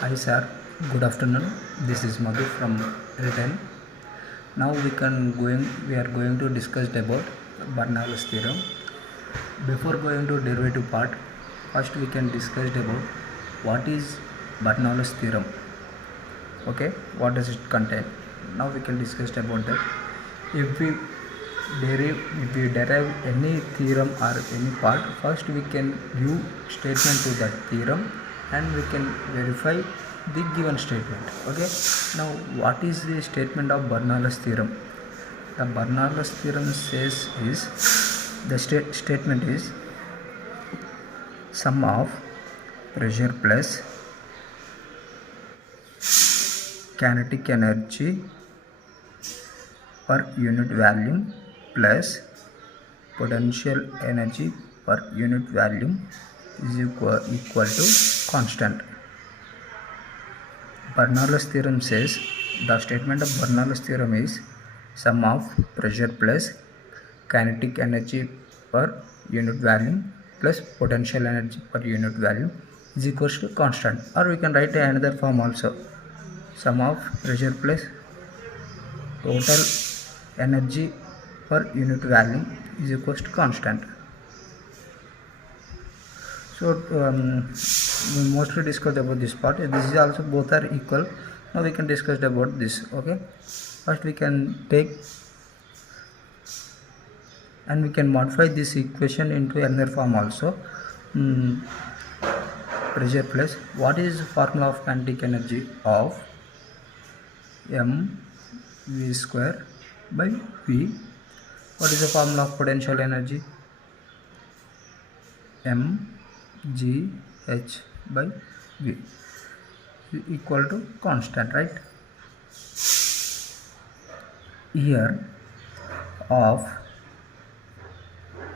Hi sir, good afternoon. This is Madhu from Written. Now we are going to discuss about Bernoullis theorem. Before going to derivative part, first we can discuss about what is Bernoullis theorem. Okay, what does it contain? Now we can discuss about that. If we derive any theorem or any part, first we can give statement to that theorem and we can verify the given statement. Okay, now what is the statement of Bernoullis theorem? The Bernoullis theorem says is the statement is sum of pressure plus kinetic energy per unit volume plus potential energy per unit volume is equal to constant. Bernoullis theorem says the statement of Bernoullis theorem is sum of pressure plus kinetic energy per unit volume plus potential energy per unit volume is equals to constant, or we can write another form also, sum of pressure plus total energy per unit volume is equals to constant. So we mostly discussed about this part. This is also both are equal. Now we can discuss about this. Okay, first we can take and we can modify this equation into another form also. Pressure plus, what is the formula of kinetic energy of mv square by v? What is the formula of potential energy? mgh by v equal to constant, right? Here of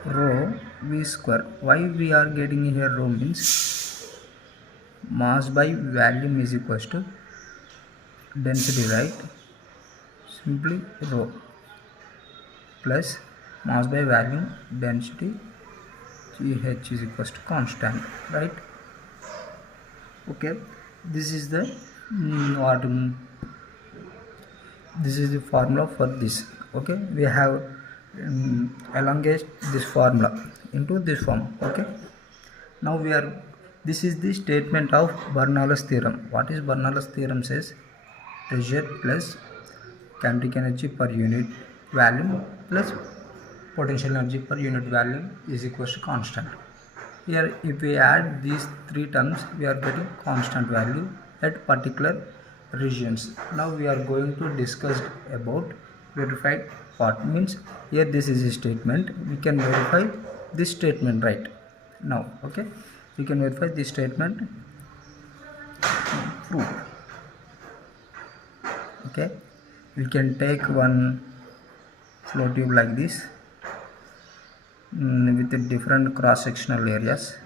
rho v square, why we are getting here rho means mass by volume is equals to density, right? Simply rho plus mass by volume density gh is equals to constant, right? Okay, this is the this is the formula for this. Okay, we have elongate this formula into this form. Okay, now this is the statement of Bernoullis theorem. What is Bernoullis theorem says? Pressure plus kinetic energy per unit volume plus potential energy per unit volume is equals to constant. Here if we add these three terms, we are getting constant value at particular regions. Now we are going to discuss about verified part. Means here this is a statement, we can verify this statement right now. Okay, we can verify this statement, prove. Okay, we can take one flow tube like this with the different cross sectional areas.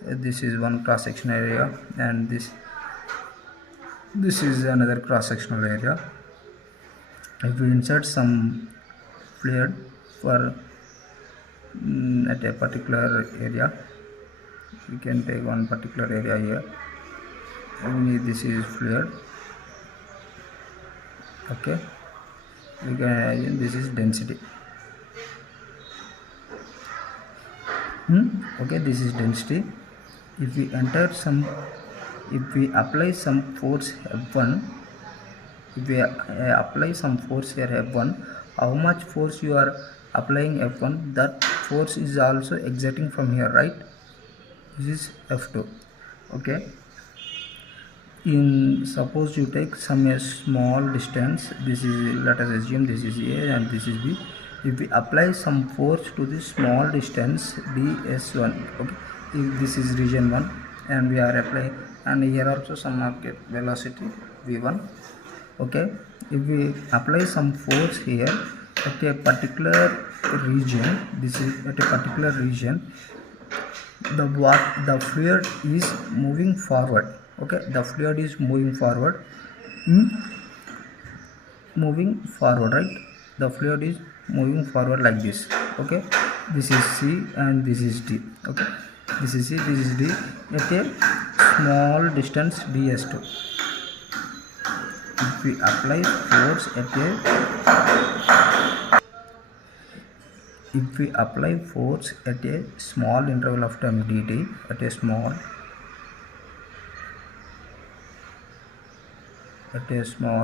This is one cross sectional area and this is another cross sectional area. If we insert some fluid for at a particular area, we can take one particular area here. Only this is fluid. Okay, we can imagine this is density. Okay, this is density. If we apply some force F1, if we apply some force here F1, how much force you are applying F1, that force is also exerting from here, right? This is F2. Okay, suppose you take some small distance, this is, let us assume this is A and this is B. If we apply some force to this small distance ds1, okay, if this is region 1 and we are applying, and here also some market velocity v1. Okay, if we apply some force here at a particular region, this is at a particular region, the fluid is moving forward. Okay, the fluid is moving forward, right? The fluid is moving forward like this. Okay, this is C and this is D. Okay, This is C, this is D at a small distance ds2. If we apply force at a small interval of time dt, at a small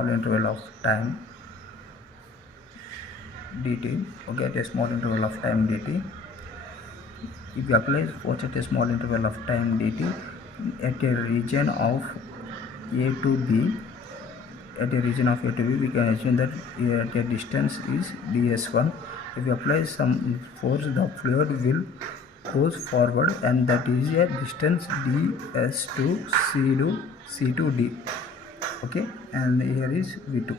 interval of time dt, okay, at a small interval of time dt, if we apply force at a small interval of time dt at a region of a to b, we can assume that at a distance is ds1. If we apply some force, the fluid will goes forward, and that is a distance ds to c to d, okay, and here is v2.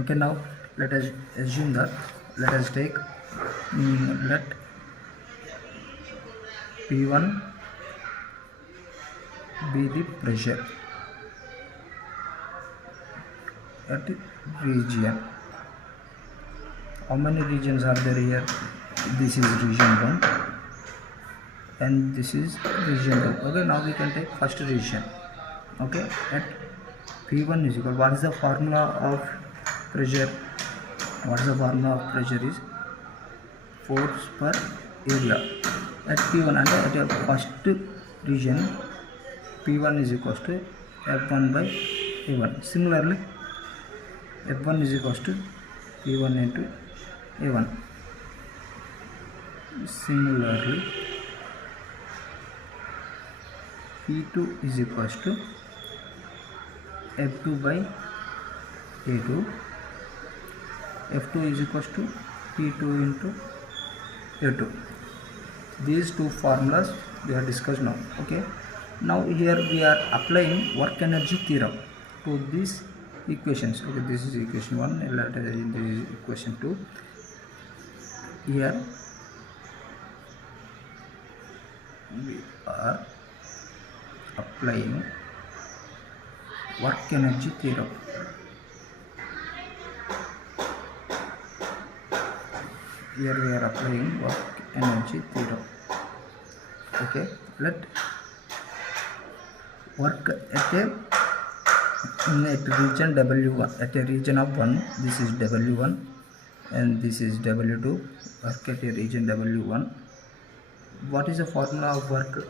Okay, now let us assume that, let us take let P1 be the pressure at region. How many regions are there here? This is region 1 and this is region 2. Okay, now we can take first region. Okay, at P1 is equal, what is the formula of pressure? Is force per area at P1, and at a first region P1 is equals to F1 by A1. Similarly, F1 is equals to P1 into A1. Similarly, P2 is equals to F2 by A2. F2 is equals to P2 into A2. These two formulas we have discussed now. Okay, now here we are applying work energy theorem to these equations. Okay, this is equation 1, this is equation 2. Here we are applying work energy theorem. Here we are applying work energy theorem. Okay, let work at region W1, at a region of 1, this is W1 and this is W2. Work at a region W1. What is the formula of work?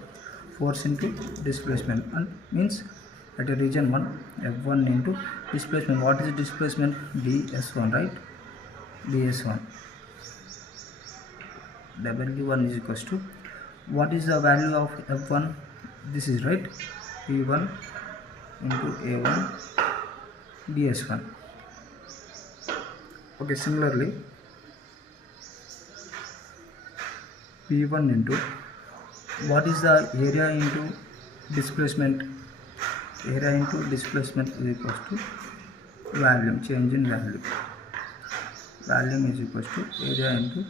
Force into displacement, and means at a region 1 F1 into displacement. What is displacement? ds1, right? ds1. W1 is equals to, what is the value of F1? This is right, P1 into A1 ds1. Okay, similarly P1 into, what is the area into displacement? Area into displacement is equals to volume, change in volume. Volume is equals to area into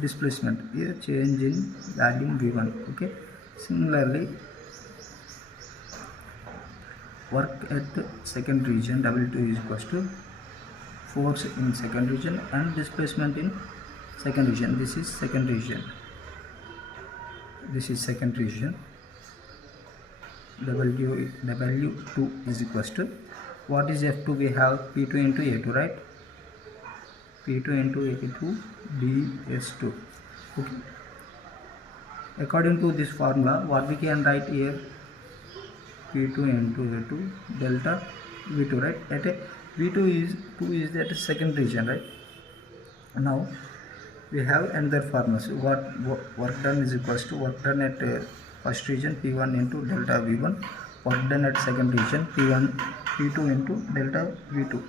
displacement, here change in volume v1. Okay, similarly work at second region W2 is equals to force in second region and displacement in second region. This is second region. W2 is equals to, what is F2? We have P2 into A2, right? P2 into A2 ds2. Okay, according to this formula, what we can write here? P2 into A2 delta V2, right? At a V2 is at a second region, right? Now we have another formulas. What work done is equals to work done at first region P1 into delta V1, work done at second region P2 into delta V2.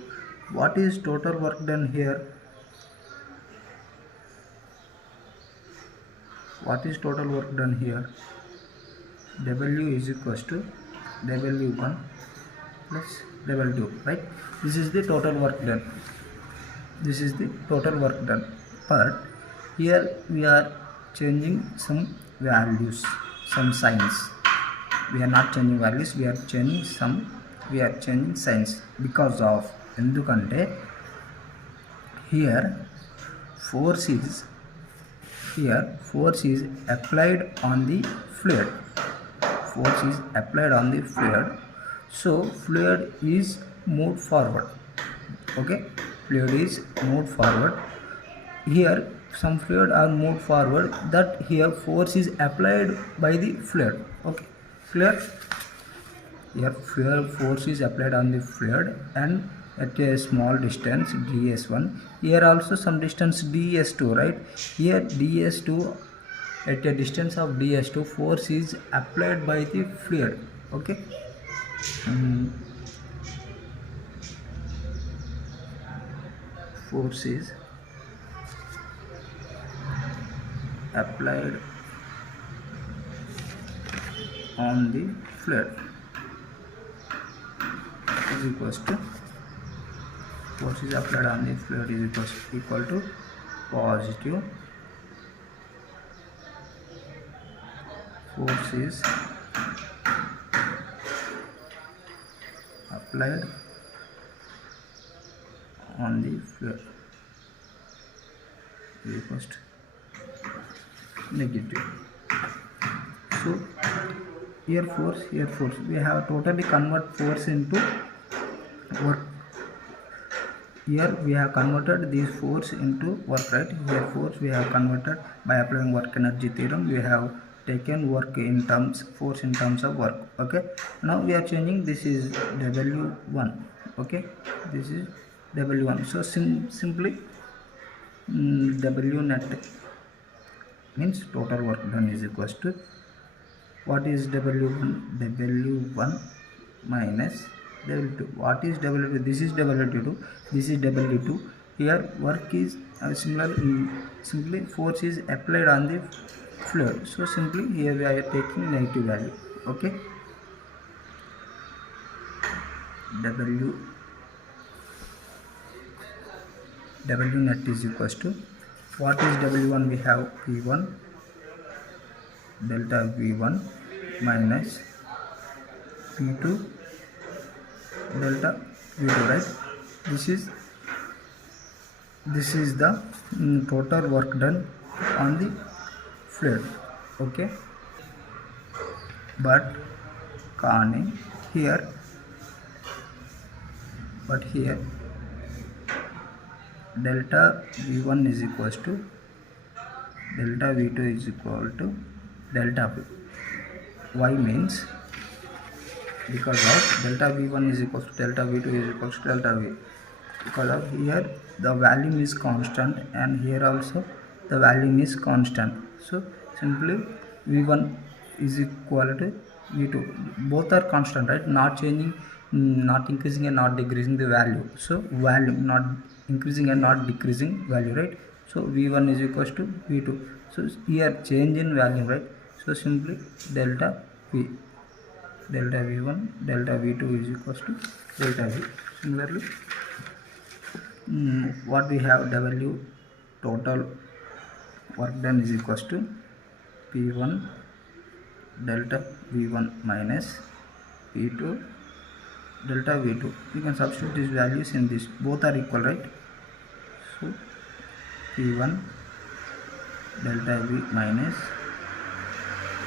What is total work done here? What is total work done here? W is equals to W1 plus W2, right? This is the total work done. But here we are changing some values, some signs. We are not changing values, we are changing signs, because of endukante here force is here force is applied on the fluid. Force is applied on the fluid, so fluid is moved forward. Okay, fluid is moved forward. Here some fluid are moved forward, that here force is applied by the fluid. Okay, clear? Here force is applied on the fluid and at a small distance ds1. Here also some distance ds2, right? Here ds2, at a distance of ds2 force is applied by the fluid. Okay, force is applied on the fluid is equals to force is applied on the fluid is equal to positive force is applied on the fluid is equals to negative. So here force, we have totally convert force into work. Here we have converted this force into work, right? Here force we have converted by applying work energy theorem. We have taken work in terms, force in terms of work. Okay, now we are changing, this is W1. Okay, this is W1. So simply W net means total work done is equals to, what is W1? W1 minus W2. What is W2? This is W2. This is W2. Here work is similar. Simply force is applied on the fluid. So simply here we are taking negative value. Okay. W net is equals to, what is W1? We have P1 delta V1 minus P2 delta V2, right? This is the total work done on the fluid. Okay, but here delta V1 is equals to delta V2 is equal to delta V. Why means, because of delta V1 is equal to delta V2 is equal to delta V. Because of here the volume is constant and here also the volume is constant. So simply V1 is equal to V2. Both are constant, right? Not changing, not increasing and not decreasing the value. So volume not increasing and not decreasing value, right? So V1 is equals to V2. So here change in value, right? So simply delta V, delta V1 delta V2 is equals to delta V. Similarly, what we have, W total work done is equals to P1 delta V1 minus P2 delta V2. You can substitute these values in this, both are equal, right? So P1 delta V minus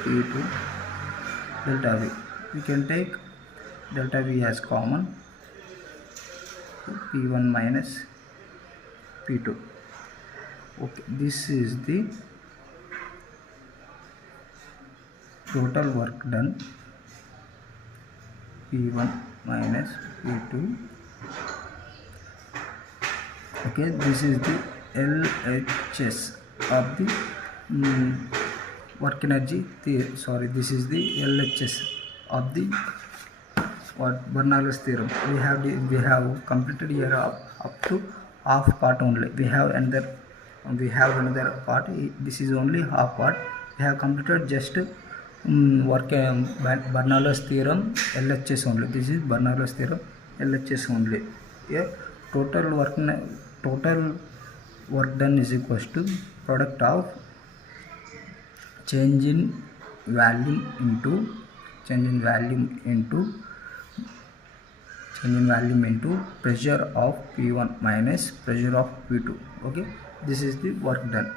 P2 delta V. We can take delta V as common, P1 minus P2. Okay, this is the total work done, P1 minus P2. Okay, this is the LHS of the work energy theory. Sorry, this is the LHS of the Bernoullis theorem. We have completed here up to half part only. We have another part. This is only half part. We have completed just work Bernoullis theorem LHS only. This is Bernoullis theorem LHS only. Here total work done is equals to product of change in volume into pressure of P1 minus pressure of P2. Okay, this is the work done.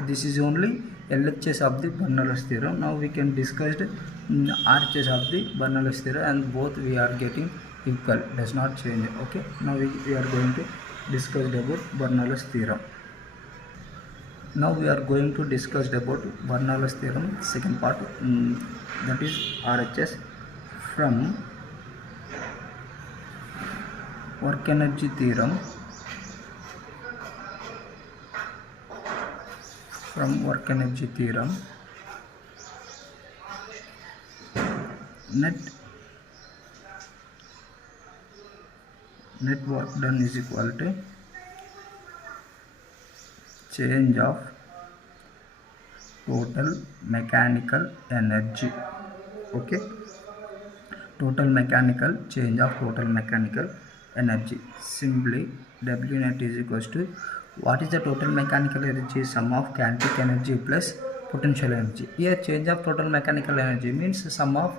This is only LHS of the Bernoullis theorem. Now we can discuss RHS of the Bernoullis theorem, and both we are getting equal, does not change. Okay, now we are going to discuss about Bernoullis theorem. Now we are going to discuss about Bernoullis theorem, second part, that is RHS from work energy theorem. From work energy theorem, net work done is equal to change of total mechanical energy. Okay, total mechanical change of total mechanical energy. Simply W net is equals to, what is the total mechanical energy? Sum of kinetic energy plus potential energy. Here change of total mechanical energy means sum of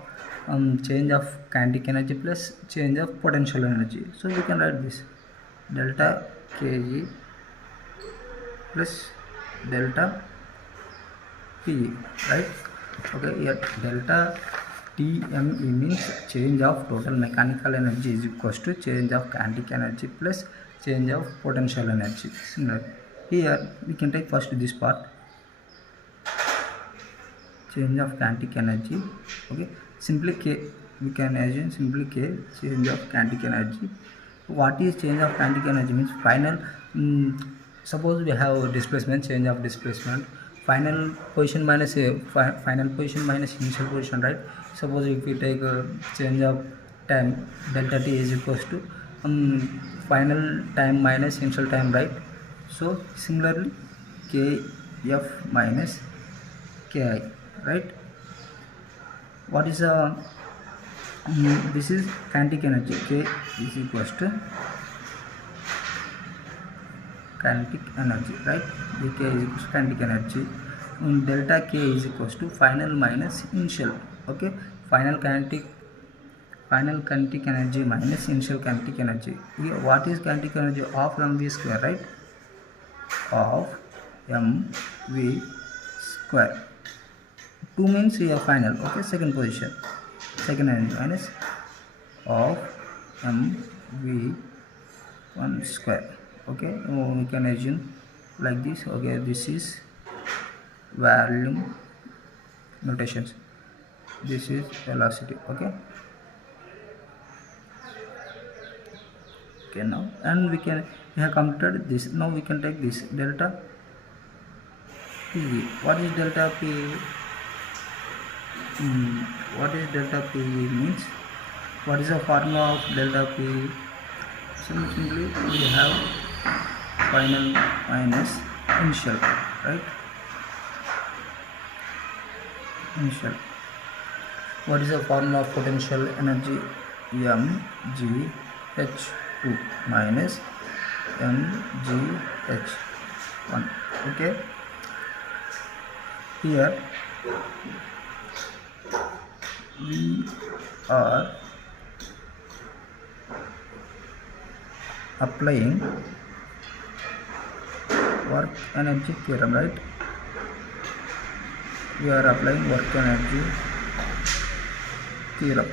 change of kinetic energy plus change of potential energy. So we can write this delta Ke plus delta Pe, right? Okay, here delta TME means change of total mechanical energy is equals to change of kinetic energy plus change of potential energy. Similar, here we can take first this part, change of kinetic energy. Okay, simply K, we can assume simply K, change of kinetic energy. What is change of kinetic energy means final, suppose we have displacement, change of displacement, final position minus final position minus initial position, right? Suppose if we take change of time, delta T is equals to final time minus initial time, right? So similarly Kf minus Ki, right? What is this is kinetic energy. K is equals to kinetic energy, right? The K is equals to kinetic energy. Delta K is equals to final minus initial. Okay, final kinetic energy minus initial kinetic energy. Here, what is kinetic energy? Of mv square, right? Of mv square. 2 means here final. Okay, second position, second energy minus of mv1 square. Okay, we can assume like this. Okay, this is volume notations, this is velocity. Okay, now, and we have computed this. Now we can take this delta PE. What is delta PE? What is delta PE means? What is the formula of delta PE? So simply we have final minus initial, right? Initial. What is the formula of potential energy? mgh2 minus mgh1. Okay, here we are applying work energy theorem, right? We are applying work energy theorem,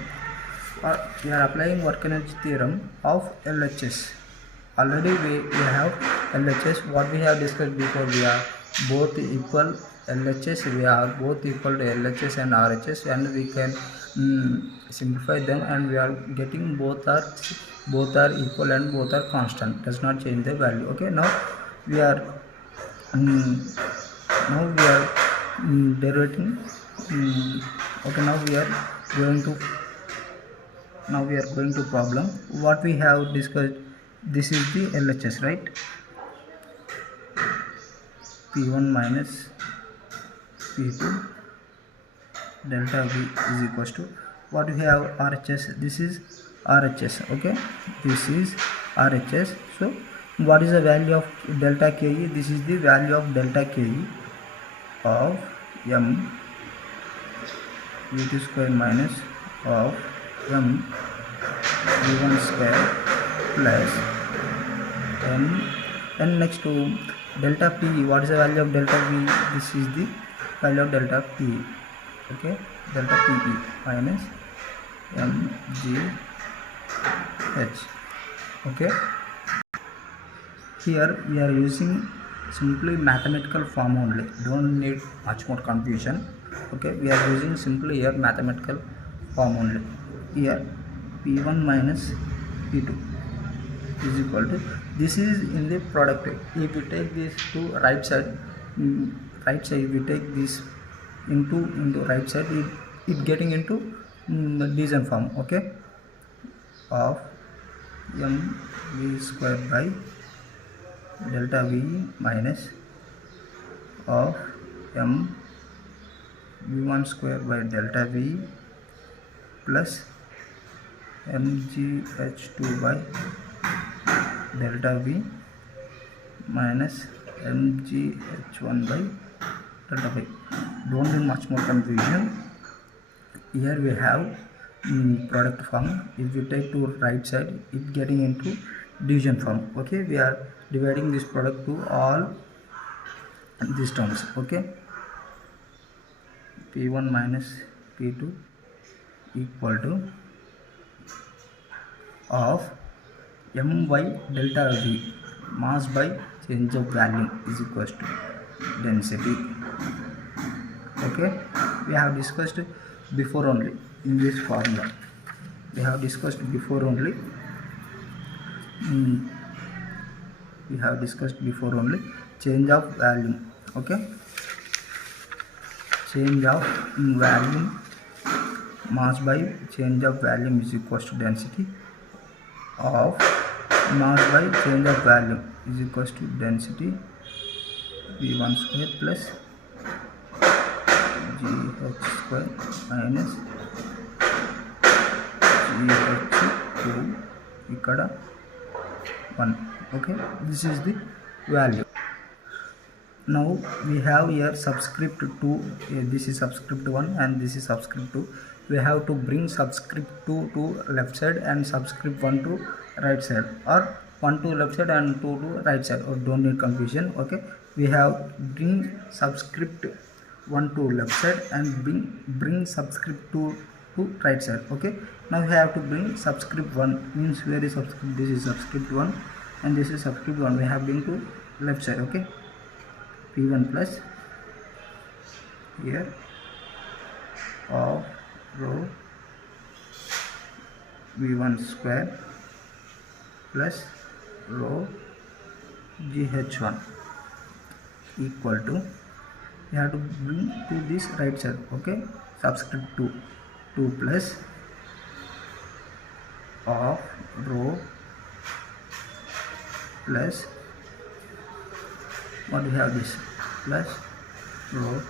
or we are applying work energy theorem of LHS. Already we have LHS. What we have discussed before, we are both equal LHS, we are both equal to LHS and RHS, and we can simplify them, and we are getting both are equal and both are constant, does not change the value. Okay, now we are derivating. Okay, now we are going to problem. What we have discussed, this is the LHS, right? P1 minus P2 delta V is equals to, what we have RHS, this is RHS. Okay, this is RHS. So what is the value of delta Ke? This is the value of delta Ke of m v2 square minus of m v1 square plus n next to delta P, what is the value of delta V? This is the value of delta P, okay, delta PE minus mgh, okay. Here we are using simply mathematical form only, don't need much more confusion, okay. We are using simply here mathematical form only. Here P1 minus P2 is equal to, this is in the product. If we take this to right side, we take this into right side, it getting into division form, okay, of mv square by delta V minus of m v1 square by delta V plus mgh2 by delta V minus mgh1 by delta V. Don't do much more confusion. Here we have product form. If you take to right side, it getting into division form, okay. We are dividing this product to all these terms, okay. P1 minus P2 equal to of m by delta V, mass by change of volume, is equals to density, okay. We have discussed before only in this formula. We have discussed before only. We have discussed before only change of volume, okay. Change of volume, mass by change of volume is equals to density of mass by change of volume is equals to density V1 square plus GH square minus GH2 ikkada 1, okay. This is the value. Now we have here subscript 2, this is subscript 1 and this is subscript 2. We have to bring subscript 2 to left side and subscript 1 to right side, or 1 to left side and 2 to right side, or don't need confusion, okay. We have bring subscript 1 to left side and bring subscript 2 to right side, okay. Now we have to bring subscript 1, means where is subscript, this is subscript 1 and this is subscript 1, we have bring to left side, okay. P1 plus here of rho V1 square plus rho GH1 equal to, we have to bring to this right side, okay, subscript 2 plus of rho plus what we have, this plus rho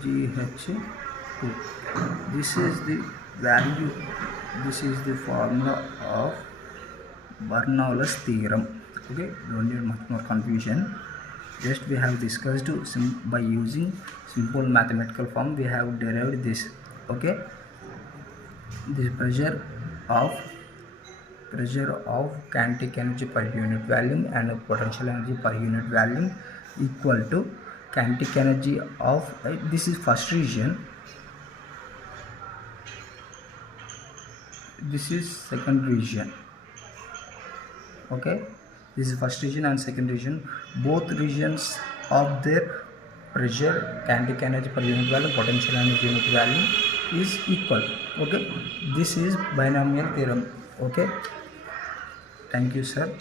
GH2. This is the value, this is the formula of Bernoullis theorem, okay. Don't need much more confusion, just we have discussed by using simple mathematical form. We have derived this, okay. This pressure of kinetic energy per unit volume and potential energy per unit volume equal to kinetic energy of this is first region, this is second region, okay. This is first region and second region, both regions of their pressure, kinetic energy per unit volume, potential energy unit volume is equal, okay. This is binomial theorem, okay. Thank you sir.